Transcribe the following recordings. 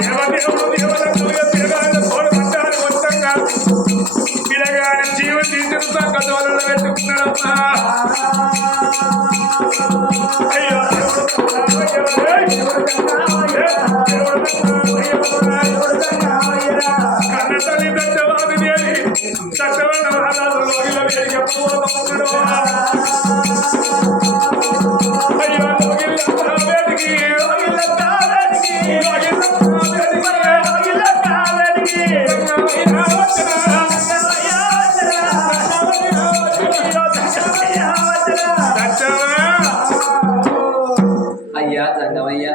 దేవదేవుడు దేవతలుగా పిల్లగాళ్ళు కోడి పట్టాలి వచ్చంగా పిల్లగాని జీవం తీసిన సంగతులను పెట్టుకున్నాడమ్మా అయ్యో కన్న తల్లి దట్టవాది దేవి దట్టవన్న మహారాజు లోగిల వేడికి ఎప్పుడు అయ్యో లోగిల వేడికి అయ్యా జంగమయ్యా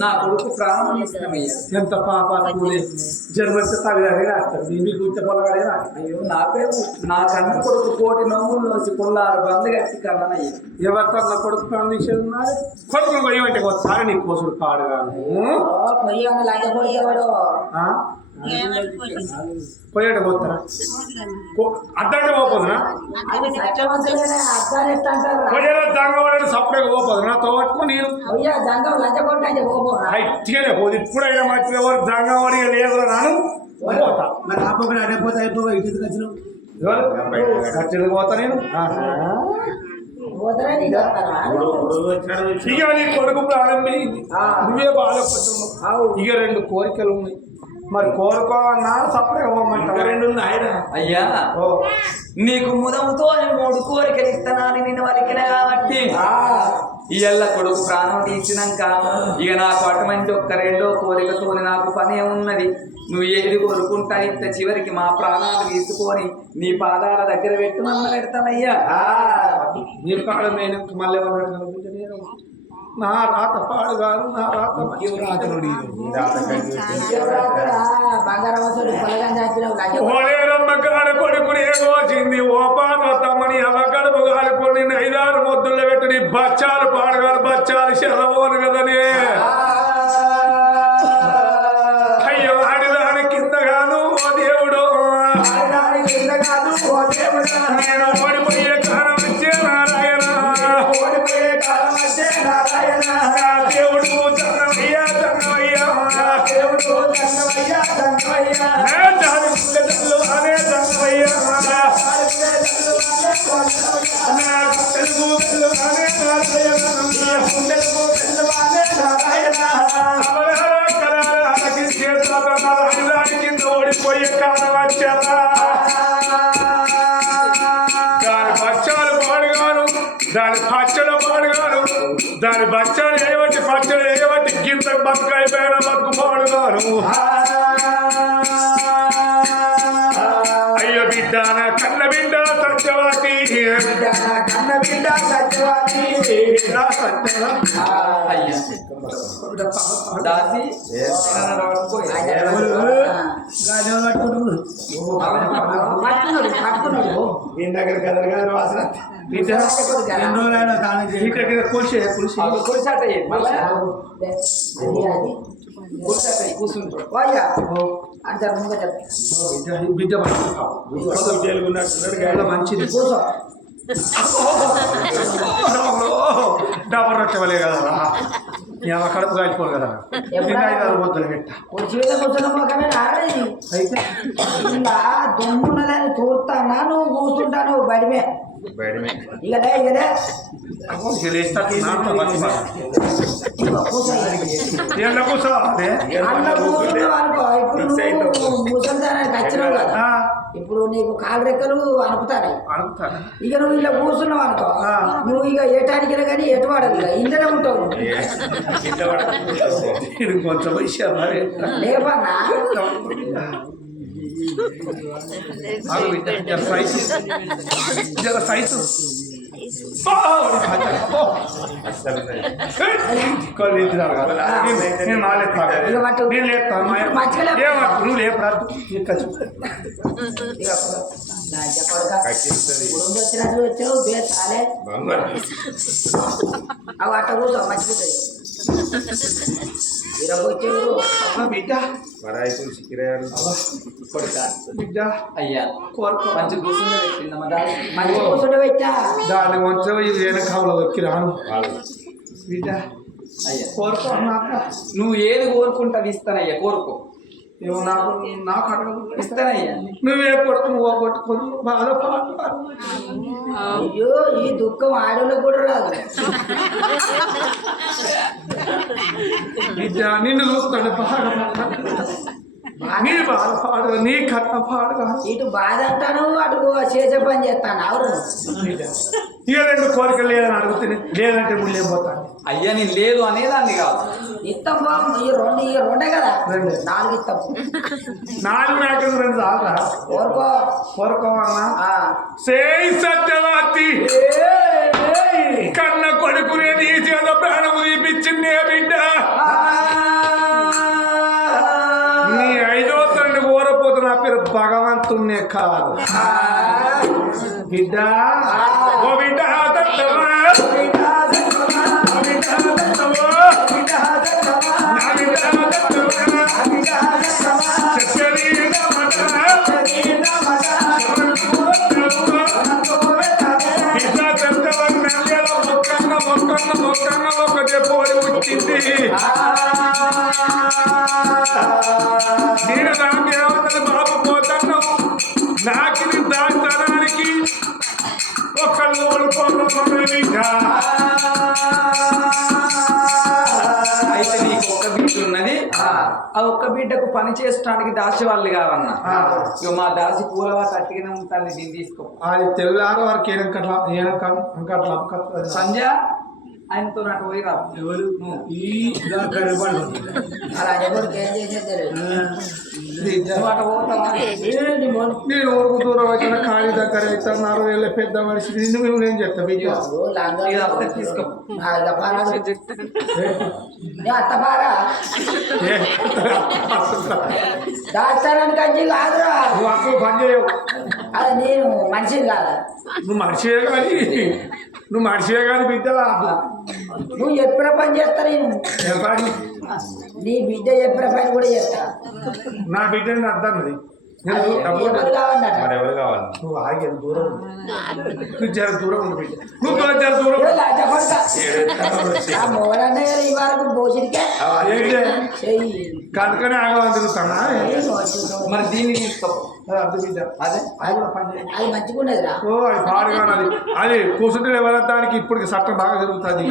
నా కొడుకు ప్రాణం ఇష్టమయ్యా ఎంత పాపాలు జన్మస్తాడు మీకు పొలగాడే అయ్యో నా కన్న కొడుకు కోటి నవ్వులు నోసి కొల్లారు బండ్లు కట్టి కన్ననయ్యా ఎవరితో నా కొడుకు ప్రాణం ఇచ్చేది కొడుకులు పోయేవంటే ఒకసారి నీ కోసుడు పాడుగాను పోయాడు పోతారా అడ్డంటే పోపోదునా పోయేలా జంగవాడు సపరేట్గా పోపోదునా తోట్టుకుని నేను ఇట్టుగానే పోదు ఇప్పుడైనా మధ్య ఎవరు జంగవాడి లేదు నాను అడగపోతే అయిపోయి ఇటు వచ్చిన ఖర్చులు పోతా నేను ఇక నీ కొడుకు ప్రారంభించింది నువ్వే బాధపడుతున్నావు ఇక 2 కోరికలు ఉన్నాయి మరి కోరుకోవన్నా సపరేట్ ఇవ్వమంటావు 2 ఉన్నాయి అయ్యా నీకు ముదముతో 3 కోరికలు ఇస్తానని నిన్ను వలికిన కాబట్టి ఇయ్యల్ల కొడుకు ప్రాణం తీసినాక ఇక నాకు అటువంటి ఒక్క 2వ కోరికతో నాకు పనే ఉన్నది నువ్వు ఏది కోరుకుంటా ఇంత చివరికి మా ప్రాణాలు తీసుకొని నీ పాదాల దగ్గర పెట్టుమన్న పెడతానయ్యా నీ పాడు నేను మళ్ళీ నా రాత పాడు కాదు నా రాత కొడుకుని ఏమోచింది ఓ పార్వతమ్మని అవగడుపు కాలుకొని 5-6 మొద్దుల్లో పెట్టి బచ్చాలు పాడగారు బచ్చాలు శరవోను కదనే అయ్యో ఆడిదాని కింద కాదు ఓ దేవుడు నేను ఓడిపోయే కాలం వచ్చే నారాయణ దేవుడు జంగమయ్యా జంగమయ్యా దాని గుండెలు అనే జంగమయ్యా తెలుగు అనే నారాయణ కింద ఓడిపోయే కాలం వచ్చారా దాని బచ్చాలు పాడుగాను దాని పచ్చలు పాడుగాను దాని బచ్చాలు ఏవట్టి పచ్చలు ఏవట్టి గింత బతుకైపోయిన బతుకు పాడుగాను అయ్యో బిడ్డ నా కన్న బిడ్డ సత్యవాతి కన్న బిడ్డ సత్యవాతి దగ్గర కదరు వాసన బిడ్డ మంచిది డబ్బు రొట్టెవలే కదా కడుపు కాల్చుకోరు కదా 5-6 మొద్దులు పెట్ట అయితే దొంగున్నదాన్ని తోడుతానా నువ్వు కూర్చుంటాను బడిమే ఇకదే ఇకదే ముసలిదానానికి వచ్చినావు కదా ఇప్పుడు నీకు కాలు రెక్కలు అనుకుతాయి ఇక నువ్వు ఇలా కూర్చున్నావు అనుకో నువ్వు ఇక ఏటానికి కానీ ఎటు వాడదు ఇక ఇంట్లోనే ఉంటావు కొంచెం లేపన్నా సైజు నువ్వు లేపరాదు వచ్చావు చాలే అవి అట్ట కూర్చో మంచిగా ఇరగొచ్చేవారు బిడ్డ వరాయితులు సిక్కిరాడు కొడుకా బిడ్డ అయ్యా కోరుకో మంచి కూర్చుంది పెట్టిందమ్మా దారి మంచి కూర్చుంటే పెట్టా దాన్ని కొంచెం ఇది వెనకాల దొక్కి రాను బిడ్డ అయ్యా కోరుకో నాకు నువ్వు ఏది కోరుకుంటావు ఇస్తానయ్యా కోరుకో ఏమో నాకు అడగదు ఇస్తానయ్యా నువ్వే కొడుకు నువ్వు కొట్టుకొని బాధపడు అయ్యో ఈ దుఃఖం ఆడోళ్ళకి కూడా రాదు బిడ్డ నిన్ను చూస్తాడు బాగా నీ బాధపాడు నీ కట్న పాడుగా ఇటు బాధ అంటాను అటు చేసే పని చేస్తాను అవును ఇక రెండు కోరికలు లేదని అడుగుతుంది లేదంటే ముందు ఏం పోతాను అయ్యా నేను లేదు అనేదాన్ని కాదు ఇస్తాం బాబు ఈ రెండే కదా రెండు. 4 ఇస్తాం 4 మేకలు 2 చాలరా కోరుకో కోరుకోవాలన్నా ఆ. సేయ్ సత్యవాతి కన్న కొడుకునే నీ చేత ప్రాణము తీపిచ్చింది బిడ్డ నీ 5వ తండ్రి కోరపోతే నా పేరు భగవంతుణ్ణే కాదు బిడ్డ ఓ బిడ్డ దత్తవా. ఓ బిడ్డ దత్తవా. నా బిడ్డ దత్తవా. చక్కని మాట. బిడ్డ దత్తవా నెలలో మొక్కన్న ఒకటే పోలి వచ్చింది నేను నాకు ఏమవుతుంది బాబు పోతున్నావు నాకు ఇది దాస్తానానికి ఒకళ్ళు అయితే నీకు ఒక్క బిడ్డ ఉన్నది ఆ ఒక్క బిడ్డకు పని చేసడానికి దాసి వాళ్ళు కావన్నా ఇక మా దాసి పూలవా తట్టిగానే ఉంటుంది దీన్ని తీసుకో అది తెల్లారు వారికి ఏనకట్లా సంజయ్ ఆయనతో నాకు పోయి రా ఎవరు ఈ గడిపడు అలా ఎవరికి ఏం చేసేది నువ్వు అటు పోతావా? నేను ఊరుకు దూరం వచ్చిన ఖాళీ దగ్గర అవుతున్నారు వీళ్ళ పెద్ద మనిషి నిన్ను మేము ఏం చెప్తా బిడ్డ ఇది అప్పుడే తీసుకో అత్తపారా దాస్తానని కంచి కాదురా నువ్వు అప్పుడు పని చేయవు అది నేను మనిషిని కాదా నువ్వు మనిషివే కానీ బిడ్డ నువ్వు ఎప్పుడ పని చేస్తా నేను ఏం పని నీ బిడ్డ ఎప్పుడ పని కూడా చేస్తా నా బిడ్డని అర్థం ఎవరు కావాలన్నట మరి ఎవరు కావాలి నువ్వు ఆగి దూరం ఉండు. నువ్వు జర దూరం ఉండు బిడ్డ నువ్వు జర దూరం ఆ మొగడన్న ఈ వరకు భోజనికే చెయ్యి కనుకనే ఆగమని తిరుగుతానా మరి దీన్ని తీసుకో అర్థం బిడ్డ అదే అది కూడా పని చేయి. అది మంచిగా ఉండదురా ఓ అది పాడుగాను అది కూర్చుంటే ఎవరదానికి ఇప్పటికి చట్టం బాగా జరుగుతుంది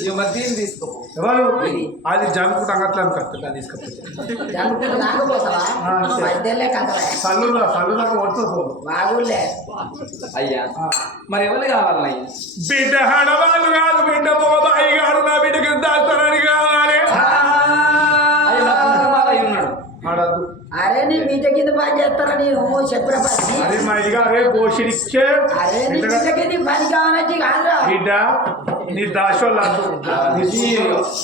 ఇక మరి దీన్ని తీసుకో ఎవరు అది జనుకుంటే అంగట్లో కష్టం తీసుకపోతే జనుకుంటూ నాకపోతావా మధ్యలో కథలే సల్లు దాకా వస్తుంది బాగులే అయ్యా మరి ఎవరు కావాలయ్యా బిడ్డ హడవాళ్ళు కాదు బిడ్డ బాబాయి గారు నా బిడ్డకి దాస్తారని కావాలి అయ్యా నా కుటుంబాలు అయి ఉన్నాడు ఆడద్దు అరే నీ బిడ్డ కింద పని చేస్తారా నేను చెప్పిన పని అరే మా ఇదిగా అరే పోషిడిచ్చే అరే నీ బిడ్డ కింద పని కావాలంటే కాదురా బిడ్డ నీ దాసోళ్ళు అద్దు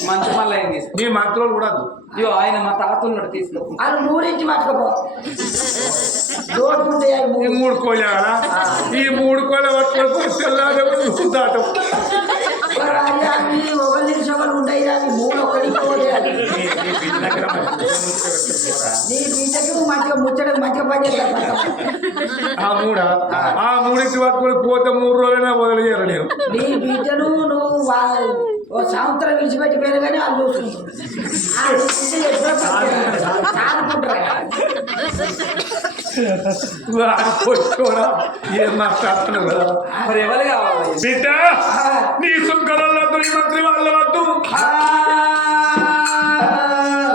మంచి మళ్ళీ అయింది తీసుకో నీ మంత్రులు కూడా అద్దు అయ్యో ఆయన మా తాత ఉన్నాడు తీసుకో అది నూరించి పట్టుకపో దోడుకుంటే ఈ 3 కోళ్ళ కదా ఈ 3 కోళ్ళ పట్టుకొని తెల్లారి దాటం ఒకరి నిమిషం ఒకరు ఉంటాయి అవి 3 ఒకరికి పోయాలి నీ బిడ్డకి నువ్వు మంచిగా ముచ్చటకు మంచిగా పని చేస్తా ఆ మూడింటి పట్టుకొని పోతే 3 రోజులైనా వదిలేయరు నేను నీ బిడ్డను నువ్వు ఓ సంవత్సరం విడిచిపెట్టిపోయినా కానీ వాళ్ళు చూసుకుంటారు ఏం మాట్లాడుతున్నావు కదా మరి ఎవరు కావాలి బిడ్డ నీ సుంకరల్లద్దు నీ మంత్రి వాళ్ళ వద్దు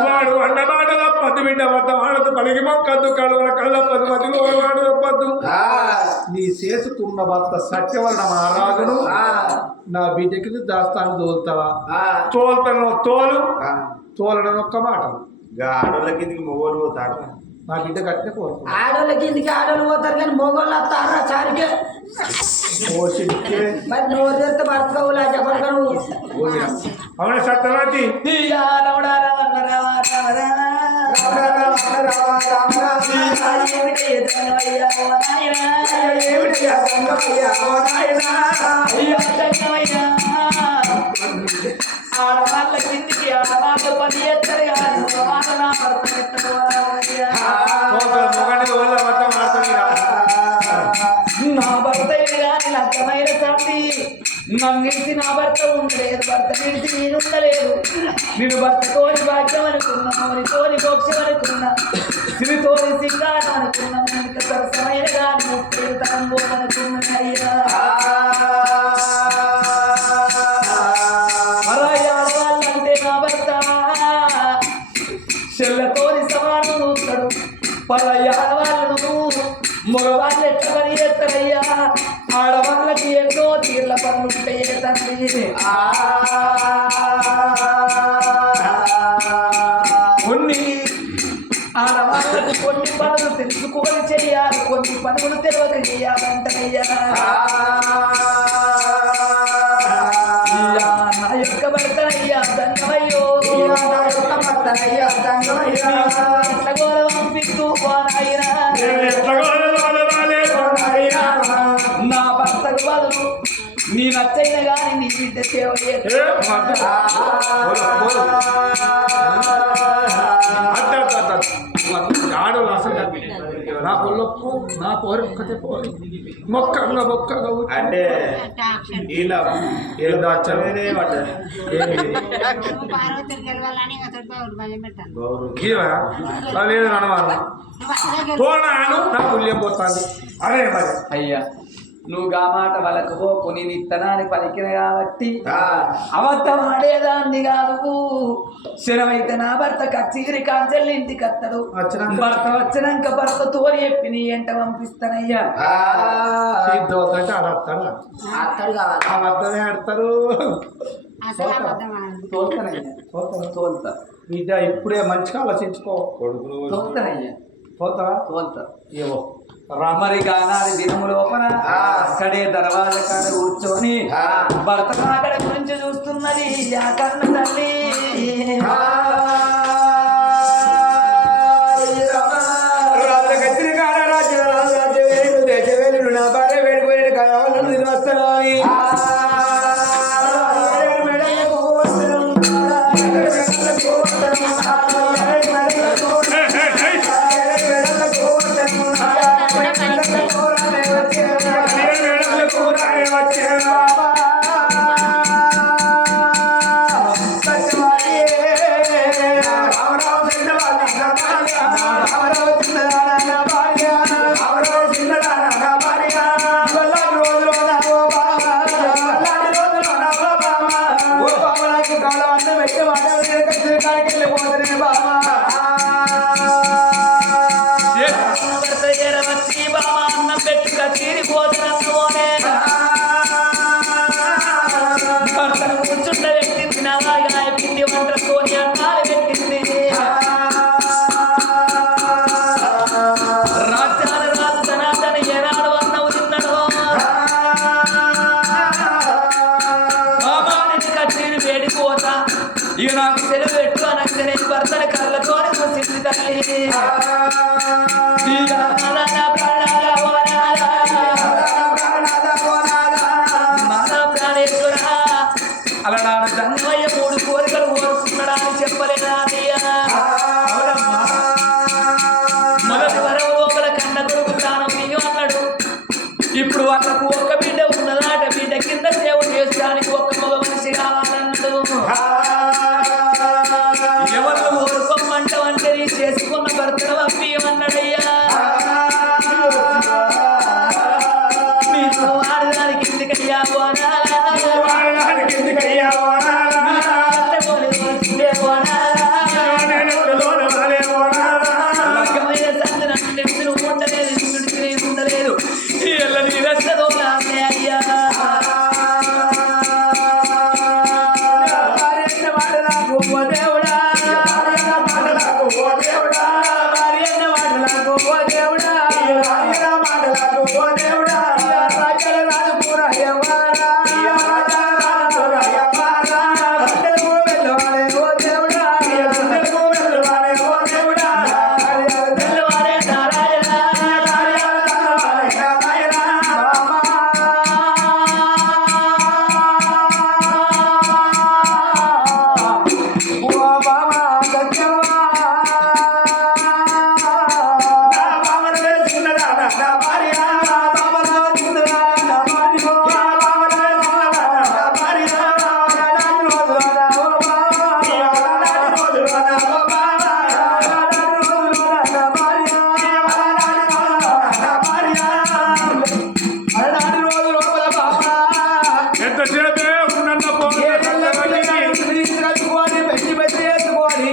వాడు అండబాట తప్పద్దు బిడ్డ వద్ద వాడదు పలికి మొక్కద్దు కళ్ళ కళ్ళప్పదు మధ్యలో వాడు తప్పద్దు నీ చేసుకున్న భర్త సత్యవరణ మహారాజును నా బిడ్డకి దాస్తాను తోలుతావా తోలుతాను తోలడం ఒక్క మాట ఆడోళ్ళ కిందకి మొగోలు పోతాడు నా బిడ్డ కట్టిన కోరుకు ఆడోళ్ళ కిందికి ఆడోళ్ళు పోతారు కానీ మొగోళ్ళు వస్తారా చారికే మరి నోరు తెరిస్తే పడుకోవాలి చెప్పడు నువ్వు అవునా సత్యవతి ఆడవాళ్ళ కిందికి ఆడవాళ్ళు పని ఎత్తరు కానీ మగవాళ్ళు నా భర్త ఎత్తరు మొగని వాళ్ళ మొత్తం ఆడుతుంది నా భర్త ఇది కానీ లగ్గమైన తండ్రి నన్నింటి నా భర్త ఉండలేదు భర్త నింటి నేను ఉండలేదు నేను భర్తతోని భాగ్యం అనుకున్నా మౌనితోని మోక్షం అనుకున్నా సిరితోని సింగారం అనుకున్నా మనకి సరసమైన కానీ ముప్పై తరంబో అనుకున్నాయ్యా ఆడవాళ్ళంటే నా భర్త చెల్లతోని సమానం చూస్తాడు పరాయి ఆడవాళ్ళను మగవాళ్ళు ఎట్లా పని చేస్తారయ్యా ఆడవాళ్ళకి ఎన్నో తీర్ల పనులు ఉంటాయి తండ్రి కొన్ని ఆడవాళ్ళకు కొన్ని పనులు తెలుసుకొని చెయ్యాలి కొన్ని పనులు తెలియక చెయ్యాలంటారయ్యా నా యొక్క భర్తనయ్యా దంగమయ్యో ఎట్ల గోళ పంపిస్తూ పోనాయినా నా భర్తకు బదులు నీ నచ్చైన గాని నీ బిడ్డ సేవ ఆడవాళ్ళు అసలు నా పొల్లొక్కు నా పోరు ఒక్కతే పోరు మొక్కగా మొక్కగా అంటే ఇలా దాచనే పడ్డది లేదు అనవాను పోనాను నా పుల్యం పోతాను అదే మరి అయ్యా నువ్వు గా మాట వలకపో కొని నిత్తనాన్ని పలికిన కాబట్టి అబద్ధం ఆడేదాన్ని కాదు శరమైతే నా భర్త కచ్చిగిరి కాంచెల్లి ఇంటికి అత్తడు భర్త వచ్చినాక భర్తతో చెప్పి నీ ఎంట పంపిస్తానయ్యా అబద్ధమే ఆడతారు తోల్తా బిడ్డ ఇప్పుడే మంచిగా ఆలోచించుకో కొడుకులు తోల్తానయ్యా తోల్తా ఏవో రామరి గానాది దినము లోపల అక్కడే దర్వాజ కాడ కూర్చొని భర్త అక్కడ గురించి చూస్తున్నది ఆ కన్న తల్లి ఇక నాకు సెలవు పెట్టు అనగానే భర్తల కళ్ళతో చూసింది తల్లి ప్రాణేశ్వర అలా నాడు దంగమయ్య 3 కోరికలు కోరుకున్నాడా అని చెప్పలేదా మొదటి వరం లోపల కన్న కొడుకు తాను అన్నాడు ఇప్పుడు వాళ్ళకు ఒక్క బిడ్డ ఉన్నదాట బిడ్డ కింద సేవ చేయడానికి ఒక్క మగ మనిషి కావాలన్నాడు ఎవరు కోరుకోమంటావంటే నీ చేసుకున్న భర్తను పంపియమన్నాడయ్యా నీకు ఆడదానికి ఎందుకయ్యా ఉండలేదు ఎల్లని రచ్చదో అయ్యా నన్న కలుపుకొని పెట్టి పెట్టి వేసుకొని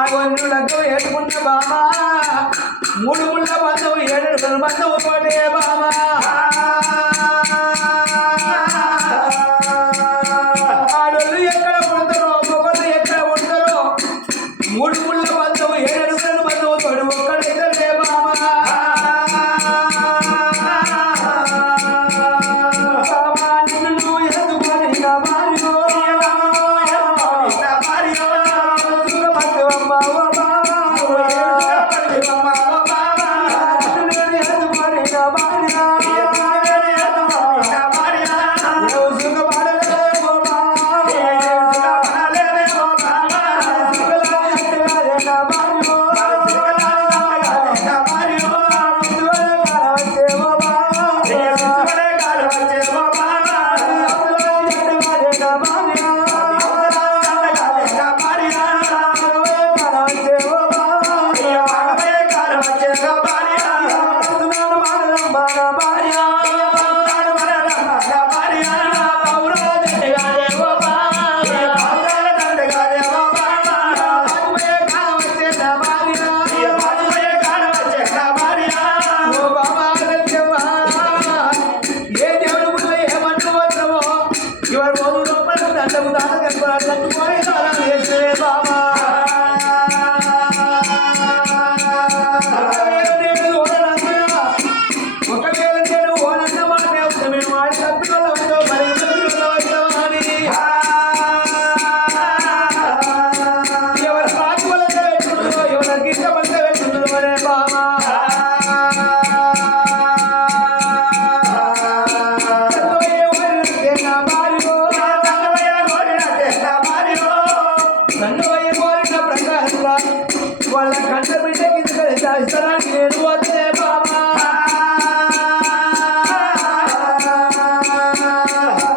ఆ గొన్నులకు వేసుకున్న బామా 3 ముళ్ళ బంధువు 7 బంధువు పోటే బామా ఆడోళ్ళు ఎక్కడ పొందరో మొగలు ఎక్కడ పొందరో 3 ముళ్ళ బంధువు 7 బంధువు తోడు ఒక్కడైతే బామా వాళ్ళ కంట బిడ్డకి ఇస్తరానికి ఏడు వస్తే బాబా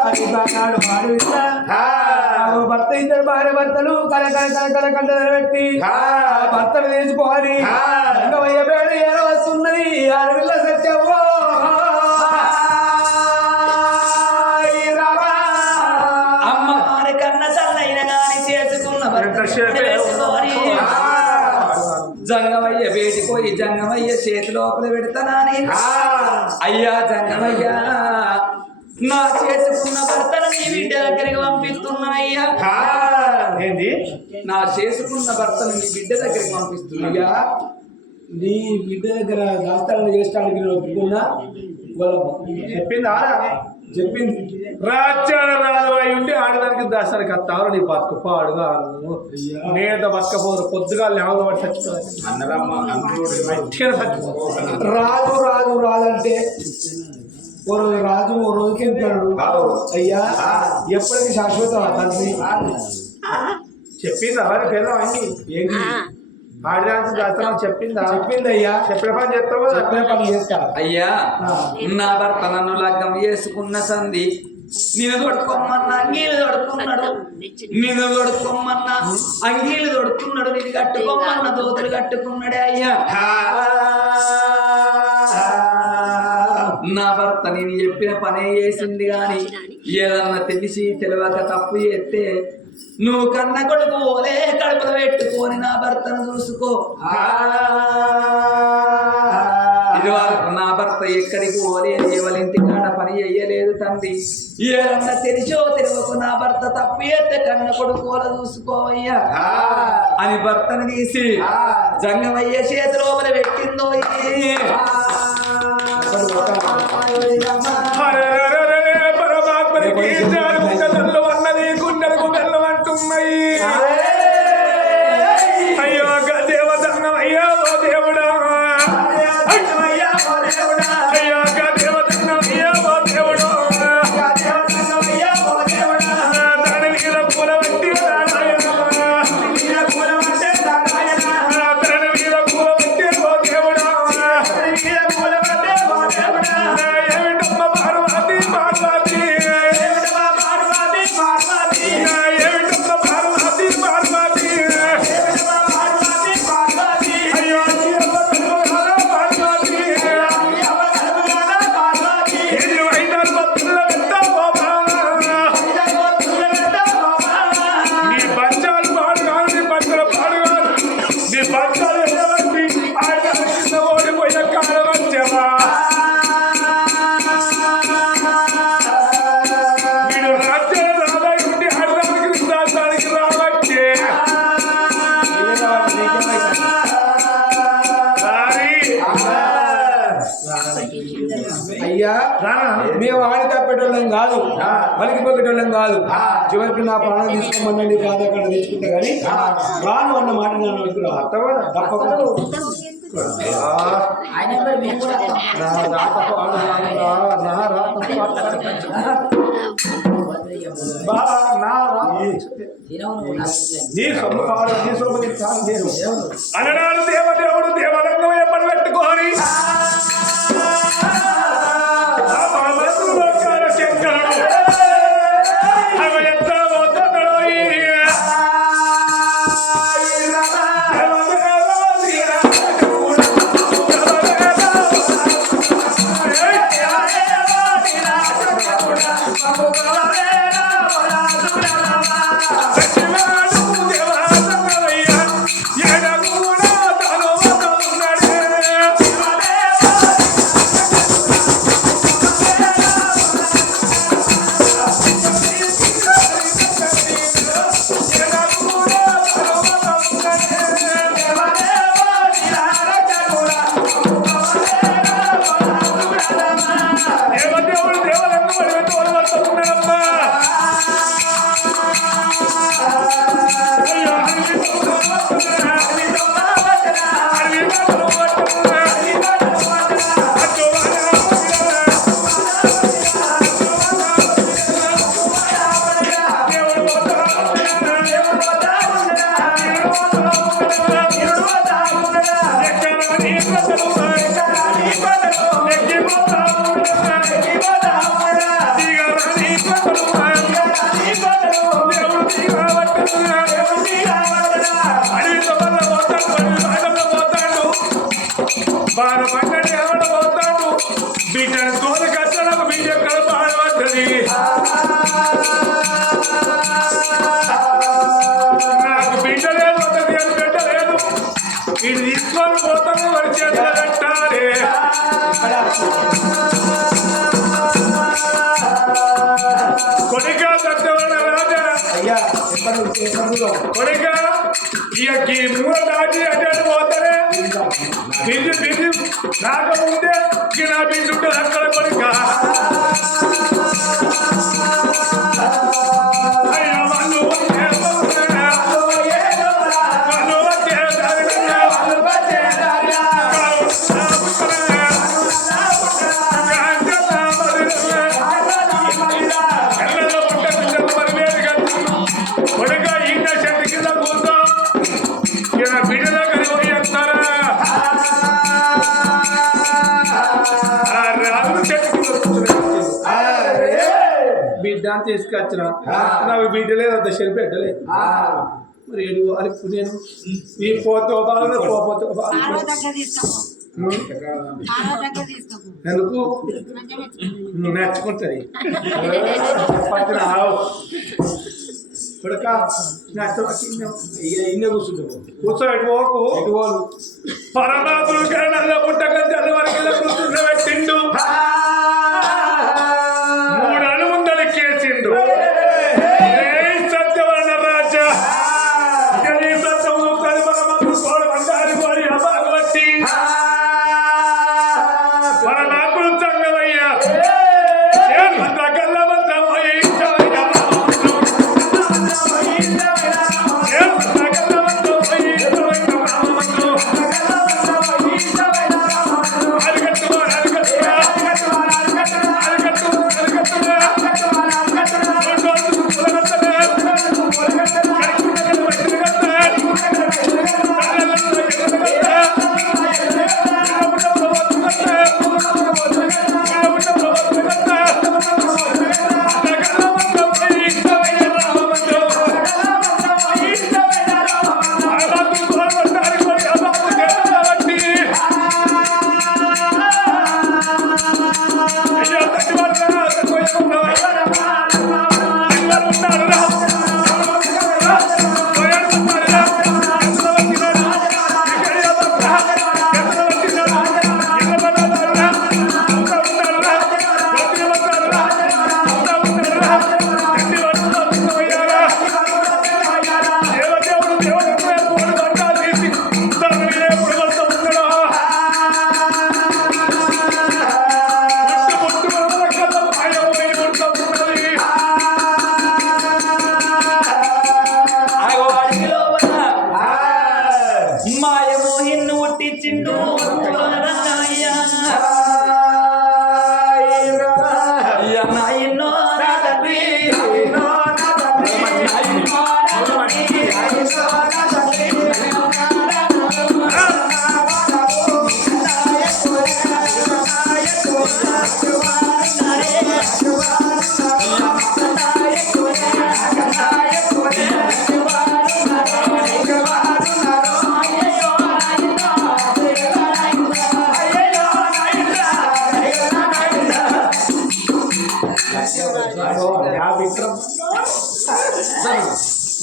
అది నాడు మాడు భర్త 2 భార్య భర్తలు కల కంట పెట్టి భర్తలు తీసుకోవాలి రంగమయ్య పేడ ఏడ వస్తున్నది ఆడపిల్ల సత్యవో అమ్మ కన్న చల్లైన గాని చేసుకున్న భర్త జంగమయ్య వేడిపోయి జంగమయ్య చేతి లోపల పెడతానని అయ్యా జంగమయ్య నా చేసుకున్న భర్తను నీ బిడ్డ దగ్గరికి పంపిస్తున్నానయ్యా ఏంటి నా చేసుకున్న భర్తను నీ బిడ్డ దగ్గరికి పంపిస్తున్నాయ్యా నీ బిడ్డ దగ్గర రాష్ట్రాలు చేస్తానికి ఒప్పుకున్నా చెప్పిందా చెప్పింది రాజ్యాల రాజు అయి ఉంటే ఆడదానికి దాసానికి అత్తారు నీ బతుకు అడుగా నేత బతకపోరు పొద్దుగా లేవబడి చచ్చిపోవాలి రాజు రాజు రాదంటే ఓ రోజు రాజు ఓ రోజుకి ఉంటాడు అయ్యా ఎప్పటికీ శాశ్వతం తండ్రి చెప్పిందా మరి పేరు అన్ని ఏంటి ఆడదానికి దాస్తాను చెప్పిందా చెప్పింది అయ్యా చెప్పిన పని చేస్తావు చెప్పిన పని చేస్తా అయ్యా నా భర్త నన్ను లగ్గం చేసుకున్న సంధి నేను తొడుకోమన్నా అంగీలు తొడుకున్నాడు నేను తొడుకోమన్నా అంగీలు తొడుకున్నాడు నేను కట్టుకోమన్నా దోతులు కట్టుకున్నాడే అయ్యా నా భర్త నేను చెప్పిన పనే చేసింది గాని ఏదన్నా తెలిసి తెలియక తప్పు చేస్తే నువ్వు కన్న కొడుకు ఓలే కడుపులో పెట్టుకొని నా భర్తను చూసుకో ఇది వరకు నా భర్త ఎక్కడికి ఓలేదు ఎవరింటి కాడ పని చెయ్యలేదు తండ్రి ఏదన్నా తెలిసో తెలియకు నా భర్త తప్పు చేస్తే కన్న కొడుకు ఓల చూసుకోవయ్యా అని భర్తను తీసి జంగమయ్య చేతి లోపల పెట్టిందో అన్నది గుండెలకు బెల్లమంటున్నాయి అయ్యో దేవతంగం అయ్యో దేవుడా అయ్యో దేవతంగం అయ్యో దేవుడు దాని మీద పూల పెట్టి దాని మీద పూల పెట్టి ఓ దేవుడా ఏమిటమ్మ పార్వతి కాదు పలికిపోయేటోళ్ళం కాదు చివరికి నా ప్రాణం తీసుకోమని బాధ అక్కడ తీసుకుంటా కానీ రాను అన్న మాట నేను తప్పకుండా ఆయన కూడా మేము కూడా అనడాలు దేవదేవుడు దేవరంగం ఎప్పటి పెట్టుకోని శంకరుడు అవి ఎంత వద్దడో దేవదేవుడు దేవరంగం అడిగి తోడబడుతున్నాడమ్మా బాగా పంటని ఎవడ పోతాడు బిడ్డను తోలు కట్టడానికి బిడ్డ కలప ఆడబడ్డది నాకు బిడ్డ లేదు ఒకటి అని బిడ్డ లేదు ఇది తీసుకొని పోతాను వాడి చేతులు పెట్టాలి కొడుక సత్యవరణ రాజా కొడుక ఈ మూల దాటి అడ్డు పోతానే బిజీ రాకముందే నా బిడ్డ అక్కడ కొడుక అయ్యా వాళ్ళు కొడుక ఈయన చెట్టు కింద కూర్చో బిడ్డలో కలిగి పోయి వస్తారా బిడ్డ అని తీసుకొచ్చిన నాకు బిడ్డ లేదు అంత శని పెట్టలేదు మరి నేను ఈ పోతో బాగా పోతో ఎందుకు నచ్చుకుంటుంది పట్టిన కొడుక ఇన్నే కూర్చుంటావు కూర్చో ఎటు పోకు ఎటువాళ్ళు పరమాత్ముడు కరణాల పుట్టక జనవరికి కూర్చుండబెట్టిండు 3 అణుముందలు కేసిండు సత్యవర్ణ రాజా సత్యం పరమాత్మ సోడ బండారి వారి అభాగవట్టి పరమాత్ముడు సంగమయ్యా గల్ల మంత్రం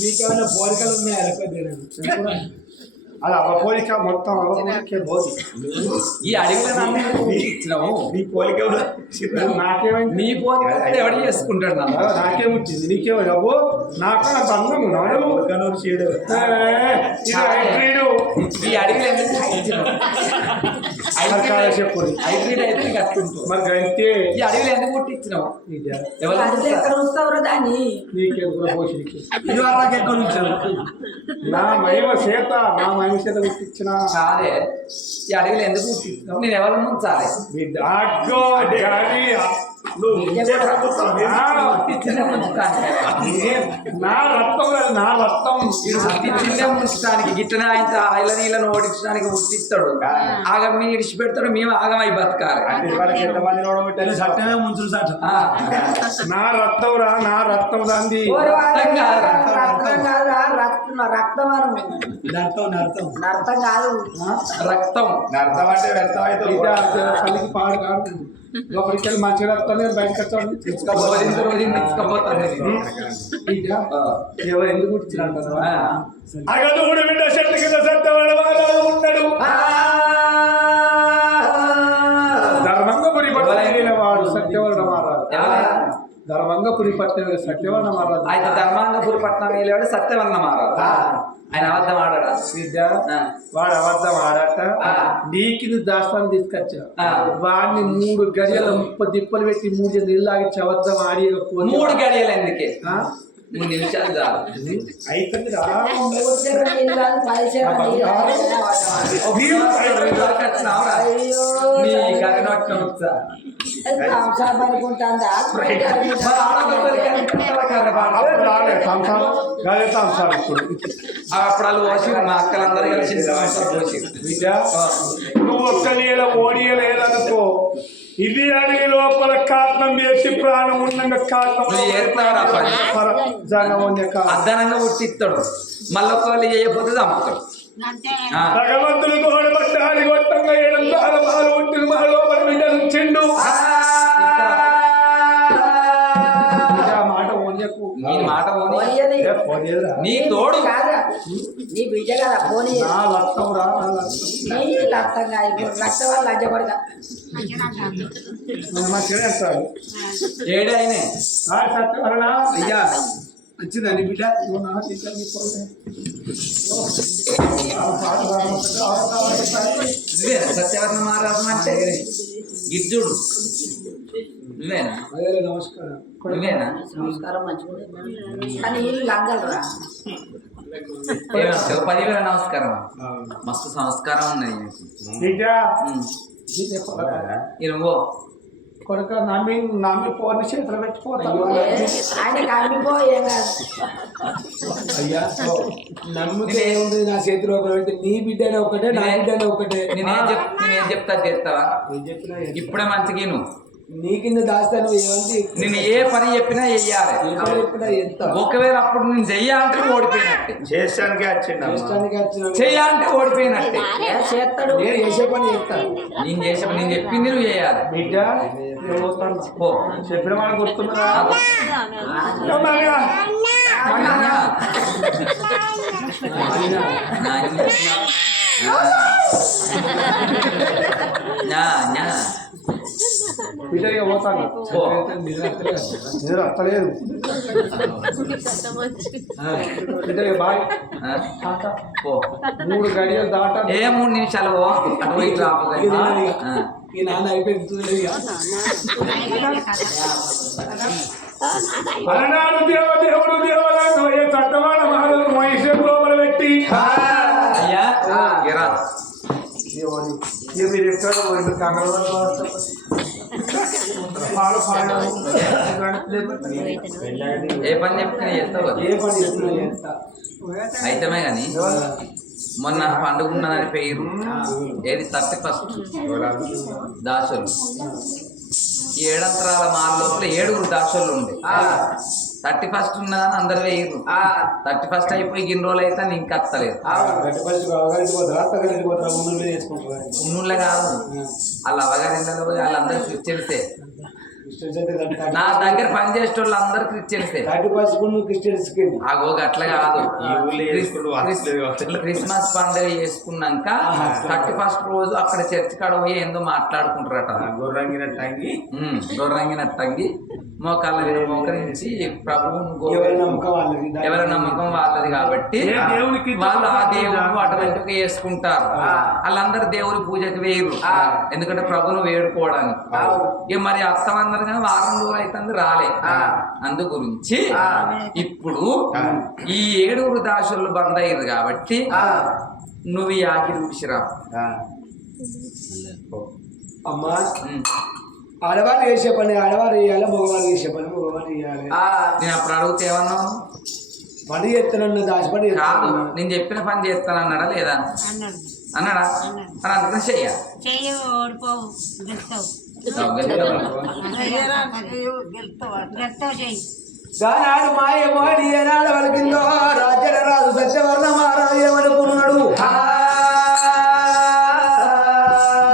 మీకేమైనా పోలికలు ఉన్నాయా అది అవ పోలిక మొత్తం అవకే పోది ఈ అడవిలో నన్ను ఇచ్చినావు నీ పోలిక నాకేమైంది నీ పోలిక ఎవడు చేసుకుంటాడు నన్ను నాకేముచ్చింది నీకేమో అవ్వు నాకు అంత అందం ఉన్నాడు ఈ అడవిలో ఎందుకు ఇచ్చినావు చెప్పు హైబ్రిడ్ అయితే కట్టుకుంటావు మరి అయితే ఈ అడవిలో ఎందుకు పుట్టించినావు అది ఎక్కడ వస్తావురా దాన్ని నీకేం పోషికి నా మహిమ చేత నా మహిమ చేత గుర్తించిన కాదే ఈ అడవిలో ఎందుకు పుట్టించినావు నేను ఎవరి ముంచాలి నా రక్తం నా రక్తం చిన్న ముంచడానికి గిట్టన ఆయన ఆయిల నీళ్ళను ఓడించడానికి పుట్టిస్తాడు ఆగం మీరు ఇడిచిపెడతాడు మేము ఆగమై బతకాలి నా రక్తం రా నా రక్తం దాంది రక్తం కాదు రక్తం కలిగి పాడు కాదు లోపలికి వెళ్ళి మంచిగా రక్తాన్ని బయటకు వచ్చాడు ఎవరు ఎందుకు వచ్చినట్టు అగదుడు బిడ్డ చెట్టు కింద సత్యవాడ ఉంటాడు ధర్మంగపురి పట్టిన వాడు సత్యవరణ మహారాజు ధర్మంగపురి పట్టిన సత్యవరణ మహారాజు ఆయన ధర్మాంగపురి పట్నం వెళ్ళాడు సత్యవర్ణ మహారాజు ఆయన అబద్ధం ఆడాడా విద్య వాడు అబద్ధం ఆడట నీకు దాస్తాన్ని తీసుకొచ్చా వాడిని 3 గడియల 30 దిప్పలు పెట్టి 3 నీళ్ళు ఆగించి అబద్ధం ఆడి 3 గడియలు ఎందుకే 3 నిమిషాలు చాలు అయిపోయింది అనుకుంటా అప్పుడు వాళ్ళు పోసి మా అక్కలందరూ కలిసి పోసి నువ్వు ఒక్క నీళ్ళ ఓడియలేదనుకో ఇది అడిగి లోపల కారణం వేసి ప్రాణం ఉండగా అద్దనంగా పుట్టిస్తాడు మళ్ళీ ఒకళ్ళు చేయకపోతే చంపుతాడు భగవంతుడు గోడబట్టాలి గొట్టంగా 7 బాలు పుట్టిన మా లోపల బిడ్డలు చెండు నీ మాట నీ తోడు నీ బిడ్డ కదా పోనీ రక్తం రా నీ రక్తం కాదు రక్తం వల్ల లంచపడగా ఏడు అయినే సత్యవరణ అయ్యా వచ్చిందండి బిడ్డ సత్యవర్ణ మహారాజు అంటే గిడ్జుడు నువ్వేనా నమస్కారం నువ్వేనా సంస్కారం మంచిగా కానీ వీళ్ళు లంగలరా 10,000 నమస్కారం మస్తు సంస్కారం ఉన్నది నువ్వు కొడుక నమ్మి పోని చేతులు పెట్టిపోతాను ఆయన కమ్మిపో ఏం కాదు అయ్యా నమ్మితే ఏముంది నా చేతిలో పెడితే నీ బిడ్డనే ఒకటే నా బిడ్డనే ఒకటే నేనేం చెప్తా చేస్తావా ఇప్పుడే మంచిగా నువ్వు నీ కింద దాస్తాను ఏమంది నేను ఏ పని చెప్పినా చెయ్యాలి ఒకవేళ అప్పుడు నేను చెయ్యాలంటే ఓడిపోయినట్టే చేస్తానికి వచ్చింది చెయ్యాలంటే ఓడిపోయినట్టే చేస్తాడు నేను చేసే పని చేస్తాను నేను చెప్పింది నువ్వు చేయాలి బిడ్డ పో చెప్పిన మాట గుర్తున్నా బిడ్డగా పోతాను నిద్ర అత్తలేదు బిడ్డగా బాయ్ 3 గడియలు దాట 3 నిమిషాలు అటు ఇటు ఈ నాన్న అయిపోయింది అలనాడు దేవుడు దేవాలయం చట్టవాడ మహారాజు మహిషం లోపల పెట్టి అయ్యా మీరు ఎక్కడ కంగారు ఏ పని చెప్తే చేస్తావు కదా. ఏ పని చేస్తున్నా చేస్తా. అయితమే గాని మొన్న పండుగ ఉన్నదని పేరు ఏది 31 దాసోళ్ళు. ఈ 7 అంతరాల మాల లోపల 7 దాసోళ్ళు ఉండే. 31 ఉన్నదని అందరు వేయరు. 31 అయిపోయి ఇన్ని రోజులు అయితే ఇంక వస్తలేదు. ఉన్నూళ్ళే కాదు వాళ్ళు అవగారిండలో పోయి వాళ్ళందరూ క్రిస్టియన్సే. నా దగ్గర పనిచేసే వాళ్ళు అందరు క్రిస్టియన్సే. అగో గట్ల కాదు. క్రిస్మస్ పండుగ చేసుకున్నాక 31 రోజు అక్కడ చర్చ్ కాడ పోయి ఏందో మాట్లాడుకుంటారట. గొర్రంగినట్టంగి మోకాళ్ళ మీద మోకరించి ప్రభువు ఎవరి నమ్మకం వాళ్ళది కాబట్టి వాళ్ళు ఆ దేవుడు అటువంటి చేసుకుంటారు. వాళ్ళందరూ దేవుడి పూజకి వేయరు, ఎందుకంటే ప్రభును వేడుకోవడానికి. ఇక మరి అత్తమందరు కానీ వారం రోజులు అయితే రాలే. అందు గురించి ఇప్పుడు ఈ 7 దాసులు బంద్ అయ్యారు కాబట్టి నువ్వు ఈ ఆకిరి ఊసిరా. అమ్మా ఆడవారు చేసే పని ఆడవారు చేయాలి, మగవారు చేసే పని మగవారు చేయాలి. నేను అప్పుడు అడిగితే ఏమన్నావు? పని చేస్తానన్న దాచిపడి కాదు, నేను చెప్పిన పని చేస్తానన్నాడా లేదా? అన్నాడా? మరి అందుకని చెయ్యాలి. దానాడు మాయమోడి ఏనాడు వలకిందో రాజ్య రాజు సత్యవర్ణ మహారాజు ఏమనుకున్నాడు?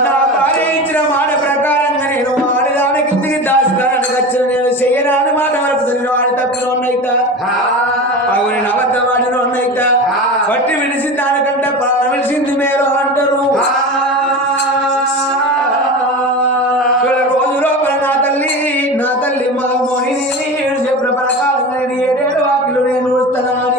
నా భార్య ఇచ్చిన మాట ప్రకారంగా నేను ఆడదాని కిందికి దాచుతానని వచ్చిన నేను చెయ్యరాని మాట వరకు నేను ఆడి తప్పిన ఉన్నయితా నేను అబద్ధం ఆడిన ఉన్నయితా పట్టి విడిసి దానికంటే ప్రాణం విడిసింది మేలు అంటారు. రోజు లోపల నా తల్లి మా మోహిని చెప్పిన ప్రకారంగా 7 వాకిలు నేను వస్తానని